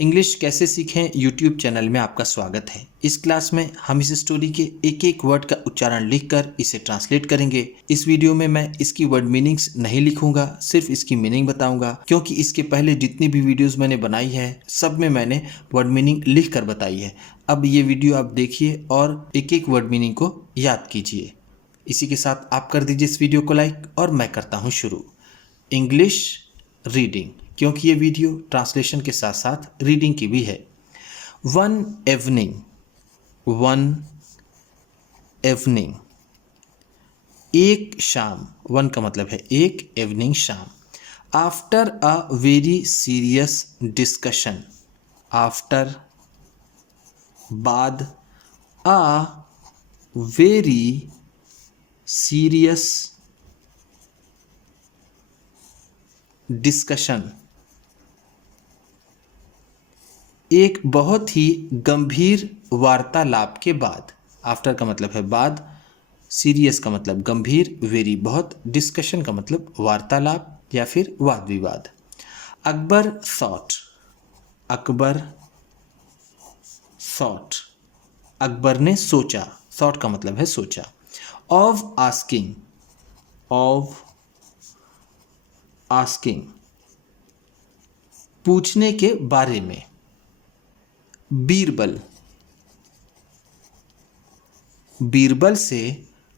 English कैसे सीखें YouTube channel में आपका स्वागत है। इस क्लास में हम इस स्टोरी के एक एक वर्ड का उच्चारण लिखकर इसे ट्रांसलेट करेंगे। इस वीडियो में मैं इसकी वर्ड मीनिंग्स नहीं लिखूंगा, सिर्फ इसकी मीनिंग बताऊंगा, क्योंकि इसके पहले जितनी भी वीडियोस मैंने बनाई है सब में मैंने वर्ड मीनिंग लिख कर बताई है। अब ये वीडियो आप देखिए और एक एक वर्ड मीनिंग को याद कीजिए। इसी के साथ आप कर दीजिए इस वीडियो को लाइक और मैं करता हूँ शुरू। इंग्लिश रीडिंग, क्योंकि ये वीडियो ट्रांसलेशन के साथ साथ रीडिंग की भी है। वन एवनिंग, एक शाम। वन का मतलब है एक, एवनिंग शाम। After a very serious discussion, after बाद, अ वेरी सीरियस डिस्कशन, एक बहुत ही गंभीर वार्तालाप के बाद। आफ्टर का मतलब है बाद, सीरियस का मतलब गंभीर, वेरी बहुत, डिस्कशन का मतलब वार्तालाप या फिर वाद विवाद। अकबर थॉट, अकबर ने सोचा। थॉट का मतलब है सोचा। ऑफ आस्किंग, पूछने के बारे में। बीरबल से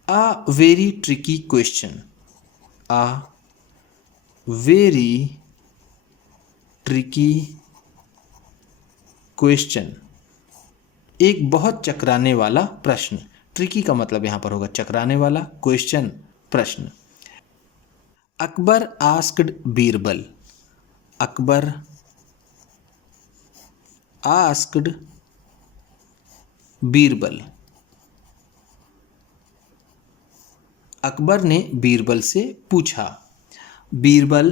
a very tricky question, a very tricky question, एक बहुत चकराने वाला प्रश्न। ट्रिकी का मतलब यहां पर होगा चकराने वाला, क्वेश्चन प्रश्न। अकबर आस्क्ड बीरबल, अकबर आस्क्ड बीरबल, अकबर ने बीरबल से पूछा। Birbal,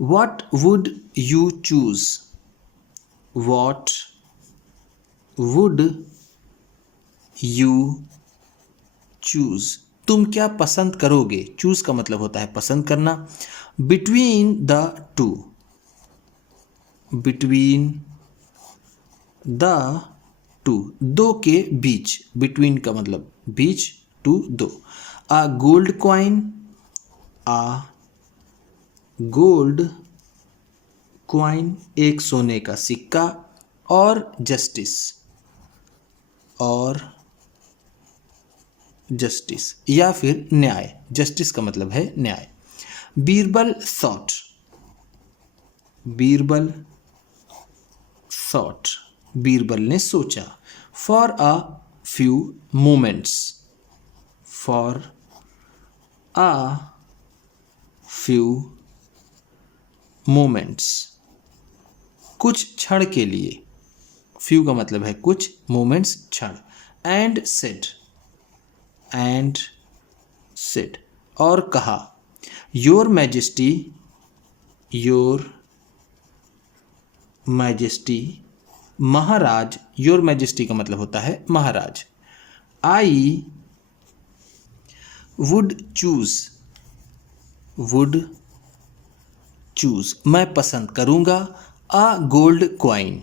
what would you choose, what would you choose, तुम क्या पसंद करोगे। चूज का मतलब होता है पसंद करना। Between the two, between the two, दो के बीच। बिटवीन का मतलब बीच, टू दो। अ गोल्ड कॉइन, अ गोल्ड कॉइन, एक सोने का सिक्का। और जस्टिस या फिर न्याय। जस्टिस का मतलब है न्याय। बीरबल थॉट, बीरबल ने सोचा। For a few moments, for a few moments, कुछ क्षण के लिए। फ्यू का मतलब है कुछ, मोमेंट्स क्षण। एंड सेड, और कहा। Your majesty, Maharaj. Your majesty का मतलब होता है महाराज। आई वुड चूज, मैं पसंद coin. A gold coin,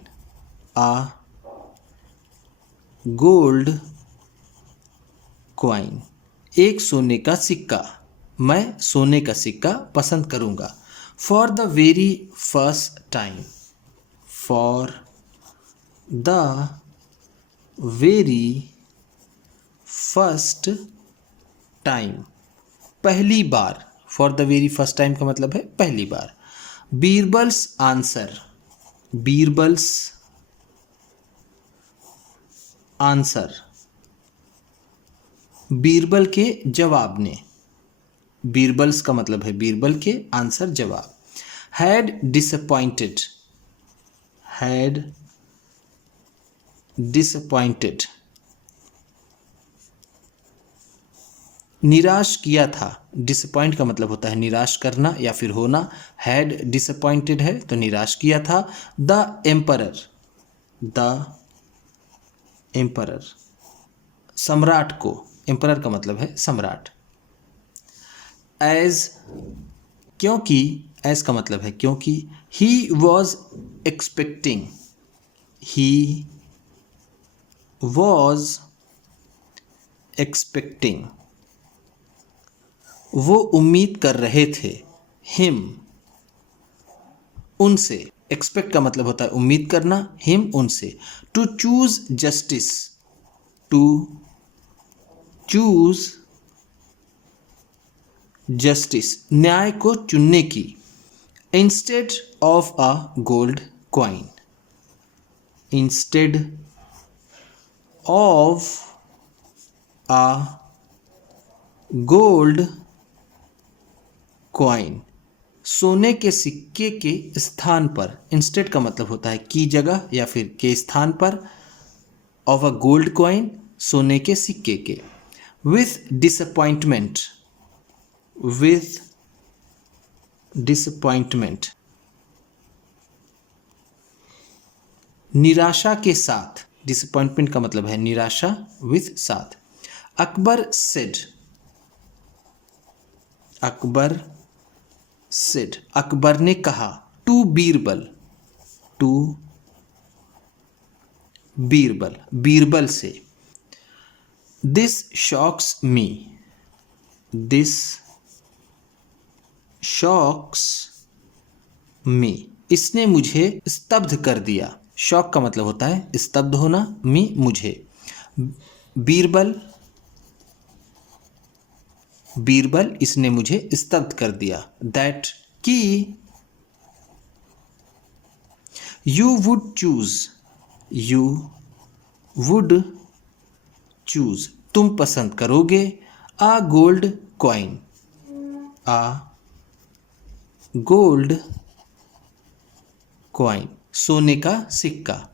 a gold coin, एक सोने का सिक्का। मैं सोने का सिक्का पसंद करूंगा। For the very first time, for the very first time, पहली बार। For the very first time का मतलब है पहली बार। बीरबल्स आंसर, बीरबल के जवाब ने। बीरबल्स का मतलब है बीरबल के, आंसर जवाब। हैड डिसअपॉइंटेड, निराश किया था। डिसअपॉइंट का मतलब होता है निराश करना या फिर होना। हैड डिसअपॉइंटेड है तो निराश किया था। द एम्परर, सम्राट को। एम्परर का मतलब है सम्राट। क्योंकि एज का मतलब है क्योंकि, he was expecting, he was expecting, वो उम्मीद कर रहे थे, हिम, उनसे। एक्सपेक्ट का मतलब होता है उम्मीद करना, हिम, उनसे। To choose justice, to choose justice, न्याय को चुनने की। Instead of a gold coin, instead of a gold coin, सोने के सिक्के के स्थान पर। इंस्टेड का मतलब होता है की जगह या फिर के स्थान पर, ऑफ अ गोल्ड कॉइन, सोने के सिक्के के। विथ डिसअपॉइंटमेंट, विथ डिसअपॉइंटमेंट, निराशा के साथ। डिसअपॉइंटमेंट का मतलब है निराशा, विथ साथ। अकबर सेड, अकबर सेड, अकबर ने कहा। टू बीरबल, टू बीरबल, बीरबल से। This shocks me, this shocks me, इसने मुझे स्तब्ध कर दिया। शॉक का मतलब होता है स्तब्ध होना, मी, मुझे। बीरबल, बीरबल, इसने मुझे स्तब्ध कर दिया। दैट, कि। You would choose, you would choose, तुम पसंद करोगे। आ gold coin, a gold coin, सोने का सिक्का।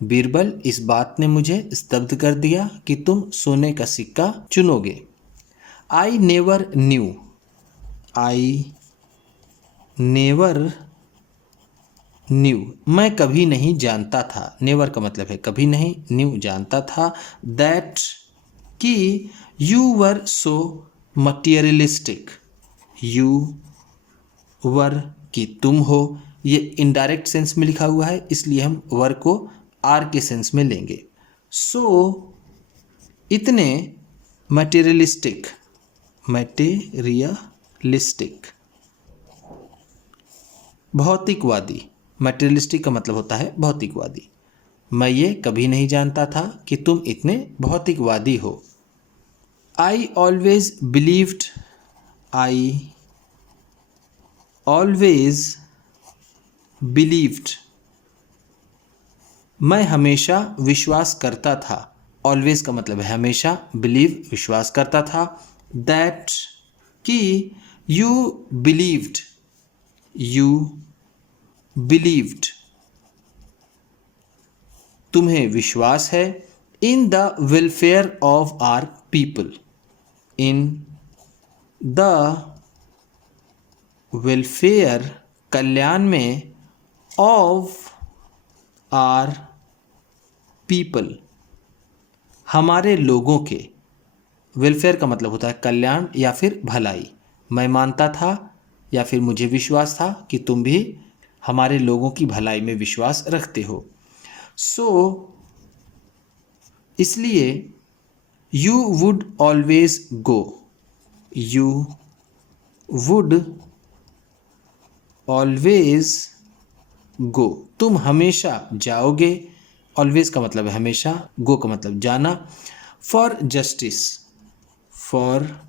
बीरबल, इस बात ने मुझे स्तब्ध कर दिया कि तुम सोने का सिक्का चुनोगे। I never knew, I never knew, मैं कभी नहीं जानता था। नेवर का मतलब है कभी नहीं, न्यू जानता था। दैट, कि। You were so materialistic, you were, कि तुम हो। ये इनडायरेक्ट सेंस में लिखा हुआ है इसलिए हम वर को आर के सेंस में लेंगे। सो, इतने। मटेरियलिस्टिक, मटेरियलिस्टिक, भौतिकवादी। मटेरियलिस्टिक का मतलब होता है भौतिकवादी। मैं ये कभी नहीं जानता था कि तुम इतने भौतिकवादी हो। I always believed, I always believed, मैं हमेशा विश्वास करता था। ऑलवेज का मतलब है हमेशा, बिलीव विश्वास करता था। दैट, कि। यू बिलीव्ड, यू बिलीव्ड, तुम्हें विश्वास है। In the welfare of our people, in the welfare, कल्याण में। ऑफ आर पीपल, हमारे लोगों के। वेलफेयर का मतलब होता है कल्याण या फिर भलाई। मैं मानता था या फिर मुझे विश्वास था कि तुम भी हमारे लोगों की भलाई में विश्वास रखते हो। सो, इसलिए। You would always go, you would always go, तुम हमेशा जाओगे। ऑलवेज का मतलब है हमेशा, गो का मतलब जाना। फॉर जस्टिस, फॉर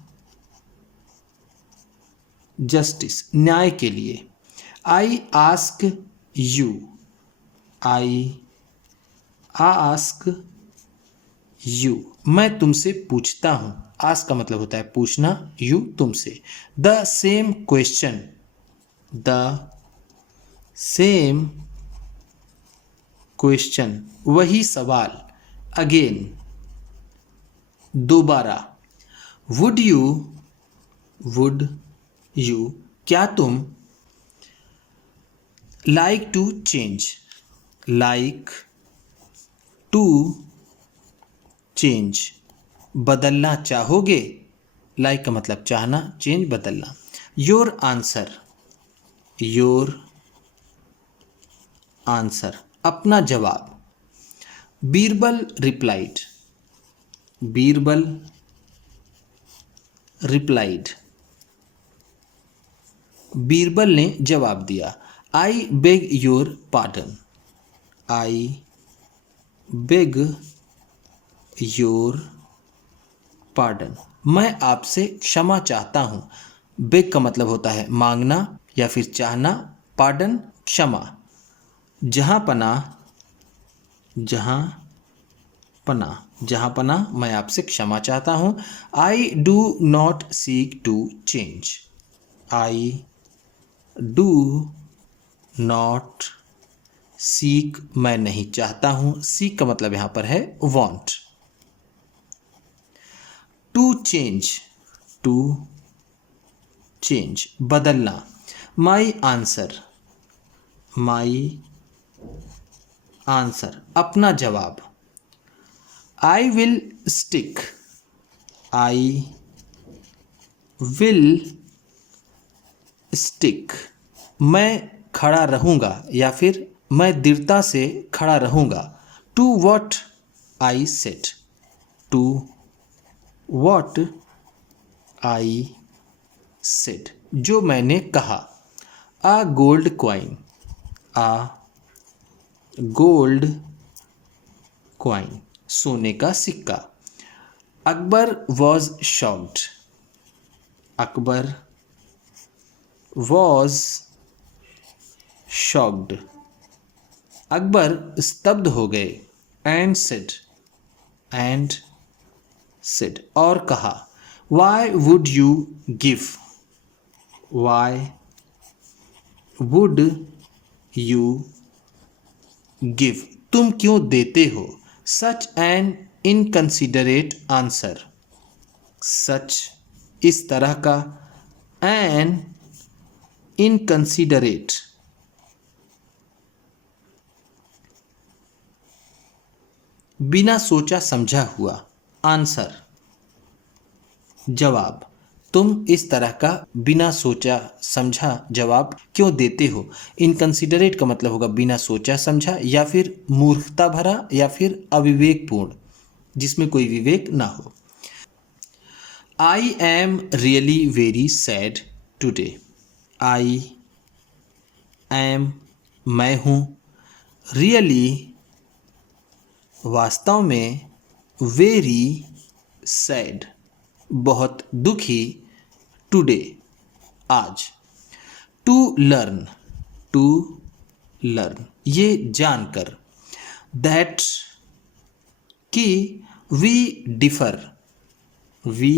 जस्टिस, न्याय के लिए। I ask you, I ask you, मैं तुमसे पूछता हूं। आस्क का मतलब होता है पूछना, यू तुमसे। The same question, the same question, वही सवाल। अगेन, दोबारा। वुड यू, क्या तुम। Like to change, like to change, बदलना चाहोगे। लाइक का मतलब चाहना, चेंज बदलना। योर आंसर, योर आंसर, अपना जवाब। बीरबल रिप्लाइड, बीरबल रिप्लाइड, बीरबल ने जवाब दिया। आई beg your pardon, I beg your pardon, मैं आपसे क्षमा चाहता हूँ। बेग का मतलब होता है मांगना या फिर चाहना, पार्डन क्षमा। जहाँ पनाह, जहाँ पनाह, जहाँ पनाह, मैं आपसे क्षमा चाहता हूँ। I do not seek to change, I do not seek, मैं नहीं चाहता हूँ। सीक का मतलब यहाँ पर है want. To change, to change, बदलना। माई आंसर, माई आंसर, अपना जवाब। I will stick, I will stick, मैं खड़ा रहूँगा या फिर मैं दृढ़ता से खड़ा रहूँगा। To what I said, to what I said, जो मैंने कहा। A gold coin, a gold coin, सोने का सिक्का। Akbar was shocked, Akbar was shocked, Akbar स्तब्ध हो गए। एंड सेड, और कहा। Why would you give, why would you give, तुम क्यों देते हो। Such an inconsiderate answer, such, इस तरह का, एन इनकंसिडरेट, बिना सोचा समझा हुआ। आंसर, जवाब। तुम इस तरह का बिना सोचा समझा जवाब क्यों देते हो। इनकंसिडरेट का मतलब होगा बिना सोचा समझा या फिर मूर्खता भरा या फिर अविवेकपूर्ण, जिसमें कोई विवेक ना हो। I am really very sad today, I am, मैं हूँ, रियली, वास्तव में, वेरी सैड, बहुत दुखी, टुडे, आज। टू लर्न, टू लर्न, ये जानकर। दैट, कि वी डिफर, वी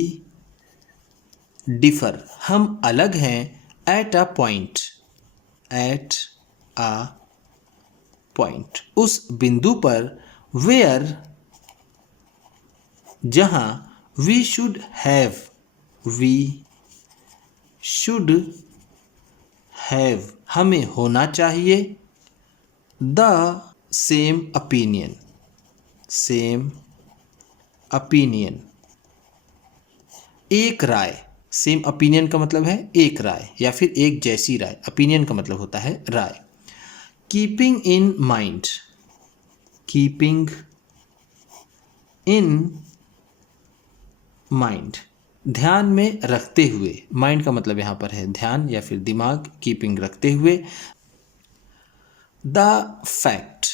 डिफर, हम अलग हैं। At a point, at a point, उस बिंदु पर। वेयर, जहाँ। We should have, we should have, हमें होना चाहिए। The same opinion, same opinion, एक राय। सेम ओपिनियन का मतलब है एक राय या फिर एक जैसी राय। ओपिनियन का मतलब होता है राय। Keeping in mind, keeping in mind, ध्यान में रखते हुए। माइंड का मतलब यहाँ पर है ध्यान या फिर दिमाग, कीपिंग रखते हुए। द फैक्ट,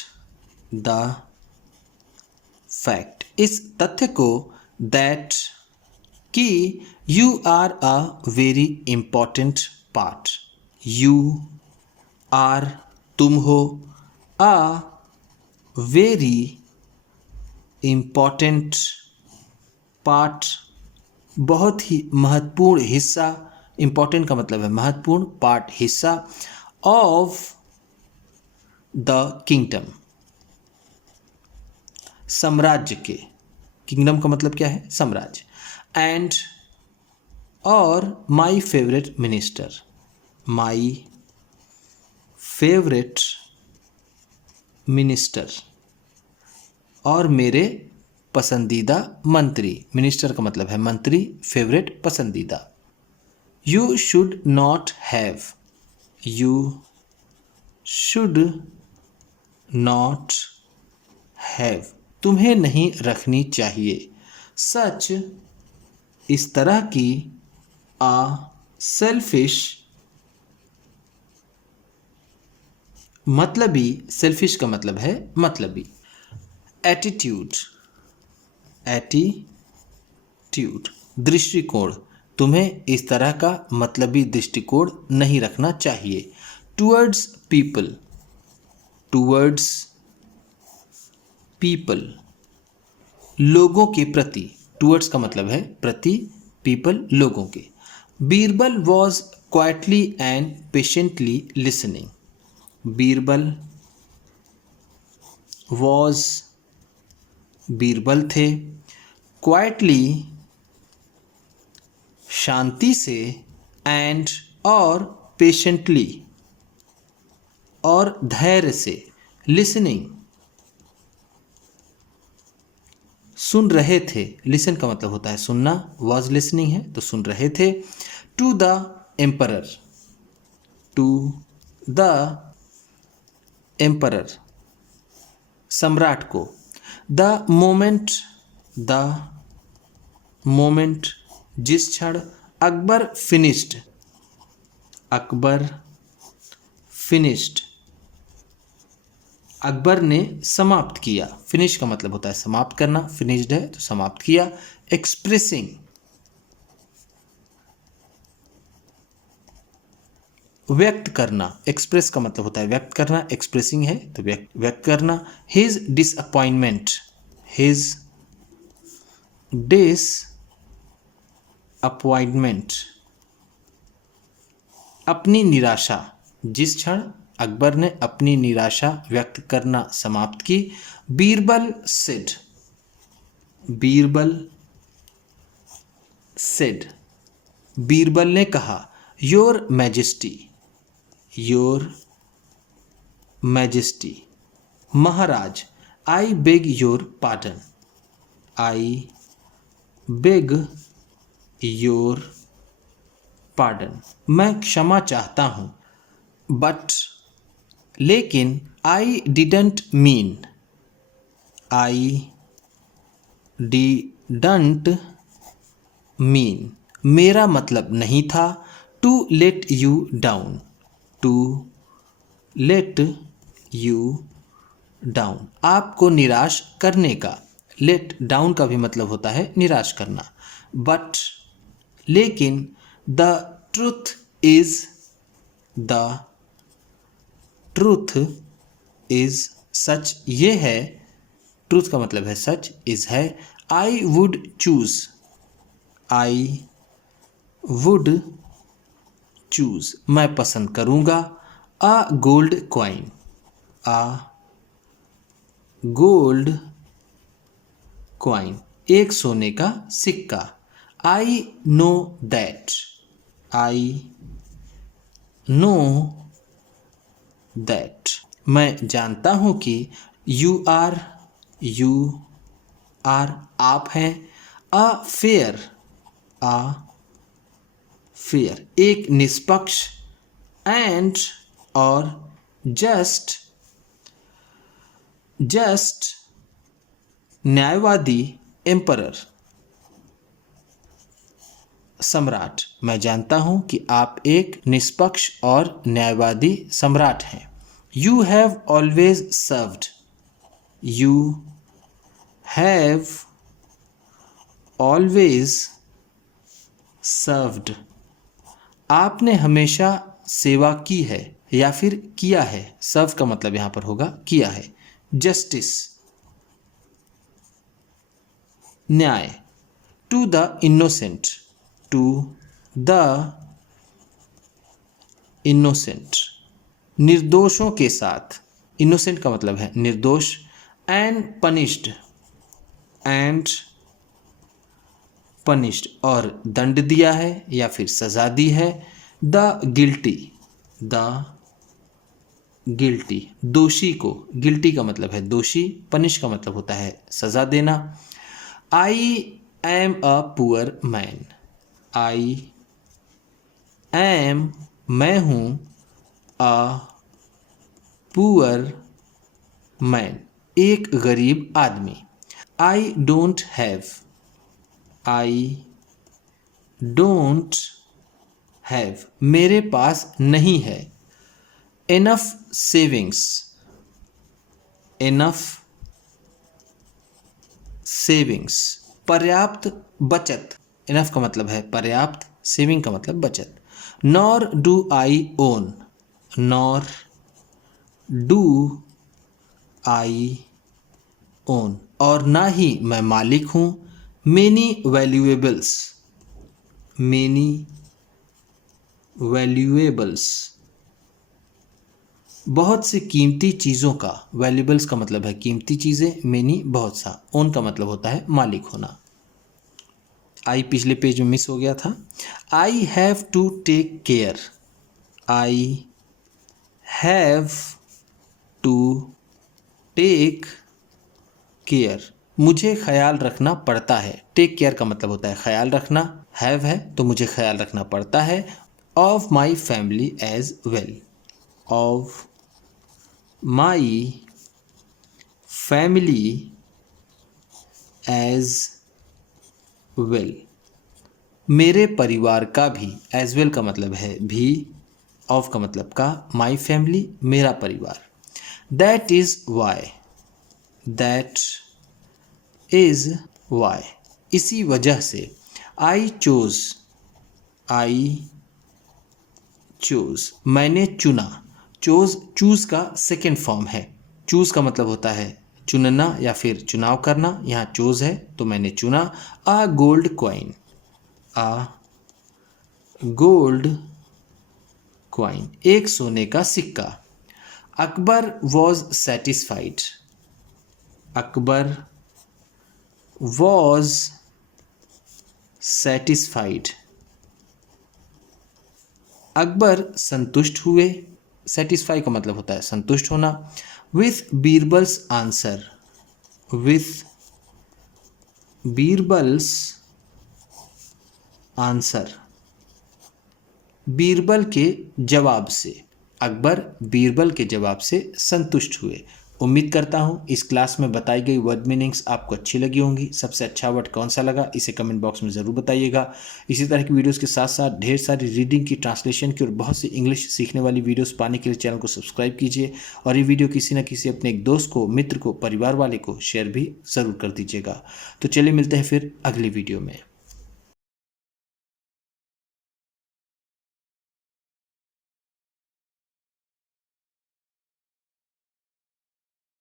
द फैक्ट, इस तथ्य को। दैट, कि you are a very important part, you are, तुम हो, अ वेरी इंपॉर्टेंट पार्ट, बहुत ही महत्वपूर्ण हिस्सा। इंपॉर्टेंट का मतलब है महत्वपूर्ण, पार्ट हिस्सा। ऑफ द किंगडम, साम्राज्य के। किंगडम का मतलब क्या है, साम्राज्य। एंड, और my favourite minister, my favourite minister, और मेरे पसंदीदा मंत्री। मिनिस्टर का मतलब है मंत्री, फेवरेट पसंदीदा। You should not have, you should not have, तुम्हें नहीं रखनी चाहिए। सच, इस तरह की। आ सेल्फिश, मतलबी, सेल्फिश का मतलब है मतलबी। एटीट्यूड, एटीट्यूड, दृष्टिकोण, तुम्हें इस तरह का मतलबी दृष्टिकोण नहीं रखना चाहिए। टुवर्ड्स पीपल, टुवर्ड्स पीपल, लोगों के प्रति। टुवर्ड्स का मतलब है प्रति, पीपल लोगों के। Birbal was quietly and patiently listening. Birbal was, Birbal थे। क्वाइटली, शांति से। एंड, और पेशेंटली, और धैर्य से। लिसनिंग, सुन रहे थे। लिसन का मतलब होता है सुनना, वॉज लिसनिंग है तो सुन रहे थे। To the emperor, to the emperor, सम्राट को। द मोमेंट, द मोमेंट, जिस क्षण। अकबर फिनिश्ड, अकबर फिनिश्ड, अकबर ने समाप्त किया। फिनिश का मतलब होता है समाप्त करना, फिनिश्ड है तो समाप्त किया। एक्सप्रेसिंग, व्यक्त करना। एक्सप्रेस का मतलब होता है व्यक्त करना, एक्सप्रेसिंग है तो व्यक्त करना। हिज डिसअपॉइंटमेंट, हिज डिसअपॉइंटमेंट, अपनी निराशा। जिस क्षण अकबर ने अपनी निराशा व्यक्त करना समाप्त की। बीरबल सेड, बीरबल सेड, बीरबल ने कहा। योर मैजेस्टी, योर मैजेस्टी, महाराज। I beg your pardon, I beg your pardon, मैं क्षमा चाहता हूँ। बट, लेकिन। I didn't mean, I didn't mean, मेरा मतलब नहीं था। To let you down, to let you down, आपको निराश करने का। लेट डाउन का भी मतलब होता है निराश करना। बट, लेकिन। The truth is, the truth is, सच ये है। ट्रूथ का मतलब है सच, इज है। I would choose, I would choose, a पसंद करूंगा। अ गोल्ड क्वाइन, अ गोल्ड क्वाइन, एक सोने का सिक्का। I know that, I know that, मैं जानता हूं कि। यू आर, यू आर, आप हैं। अ फेयर, अ फेयर, एक निष्पक्ष। एंड, और। Just, just, न्यायवादी। एम्परर, सम्राट, मैं जानता हूं कि आप एक निष्पक्ष और न्यायवादी सम्राट हैं। You have always served, you have always served, आपने हमेशा सेवा की है या फिर किया है। सर्व का मतलब यहां पर होगा किया है। जस्टिस, न्याय। To the innocent, to the innocent, निर्दोषों के साथ। इनोसेंट का मतलब है निर्दोष। एंड पनिश्ड, एंड पनिश्ड, और दंड दिया है या फिर सजा दी है। द गिल्टी, द गिल्टी, दोषी को। गिल्टी का मतलब है दोषी, पनिश का मतलब होता है सजा देना। I am a poor man, I am, मैं हूँ। अ पुअर मैन, एक गरीब आदमी। I don't have, I don't have, मेरे पास नहीं है। इनफ सेविंग्स, इनफ सेविंग्स, पर्याप्त बचत। इनफ का मतलब है पर्याप्त, सेविंग का मतलब बचत। Nor do I own, nor do I own, और ना ही मैं मालिक हूँ। मेनी वैल्यूएबल्स, मेनी वैल्यूएबल्स, बहुत से कीमती चीज़ों का। वैल्यूएबल्स का मतलब है कीमती चीज़ें, मेनी बहुत सा, ओन का मतलब होता है मालिक होना। आई पिछले पेज में मिस हो गया था। I have to take care, I have to take care, मुझे ख्याल रखना पड़ता है। टेक केयर का मतलब होता है ख्याल रखना, हैव है तो मुझे ख्याल रखना पड़ता है। Of my family as well, of my family as well, मेरे परिवार का भी। एज वेल का मतलब है भी, ऑफ का मतलब का, माई फैमिली मेरा परिवार। That is why, that is why, इसी वजह से। आई चोज़, आई चूज़, मैंने चुना। चोज़ चूज़ का सेकेंड फॉर्म है। चूज़ का मतलब होता है चुनना या फिर चुनाव करना, यहाँ चूज़ है तो मैंने चुना। अ गोल्ड कॉइन, अ गोल्ड कॉइन, एक सोने का सिक्का। Akbar was satisfied, Akbar was satisfied, Akbar संतुष्ट हुए। सेटिस्फाई का मतलब होता है संतुष्ट होना। With Birbal's answer, with Birbal's answer, Birbal के जवाब से। अकबर बीरबल के जवाब से संतुष्ट हुए। उम्मीद करता हूँ इस क्लास में बताई गई वर्ड मीनिंग्स आपको अच्छी लगी होंगी। सबसे अच्छा वर्ड कौन सा लगा इसे कमेंट बॉक्स में ज़रूर बताइएगा। इसी तरह की वीडियोस के साथ साथ ढेर सारी रीडिंग की, ट्रांसलेशन की और बहुत सी इंग्लिश सीखने वाली वीडियोस पाने के लिए चैनल को सब्सक्राइब कीजिए और ये वीडियो किसी न किसी अपने एक दोस्त को, मित्र को, परिवार वाले को शेयर भी ज़रूर कर दीजिएगा। तो चलिए मिलते हैं फिर अगली वीडियो में।